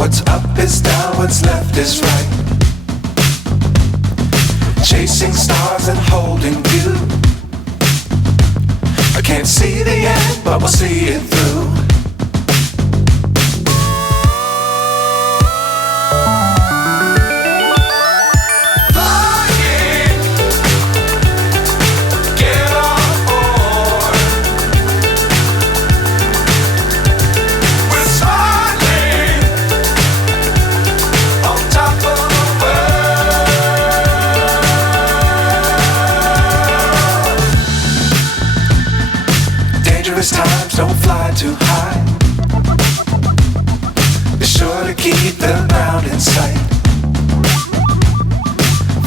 What's up is down, what's left is right. Chasing stars and holding you. I can't see the end, but we'll see it through. Times don't fly too high. Be sure to keep the ground in sight.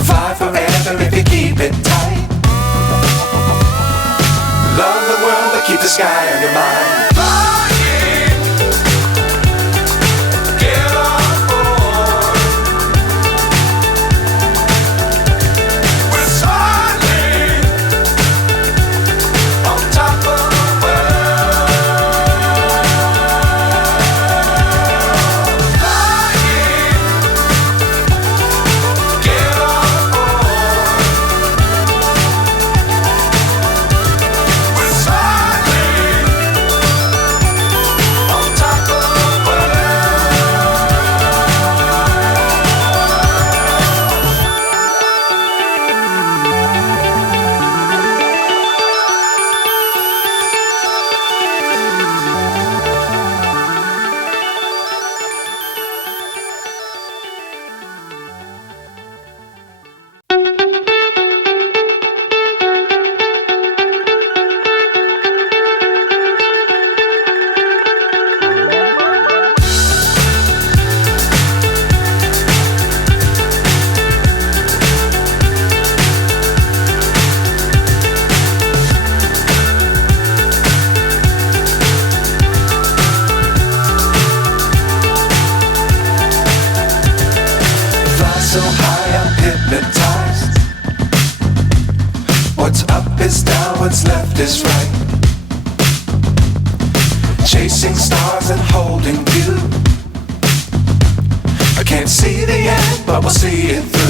Fly forever if you keep it tight. Love the world but keep the sky on your mind. So high I'm hypnotized. What's up is down, what's left is right. Chasing stars and holding you. I can't see the end, but we'll see it through.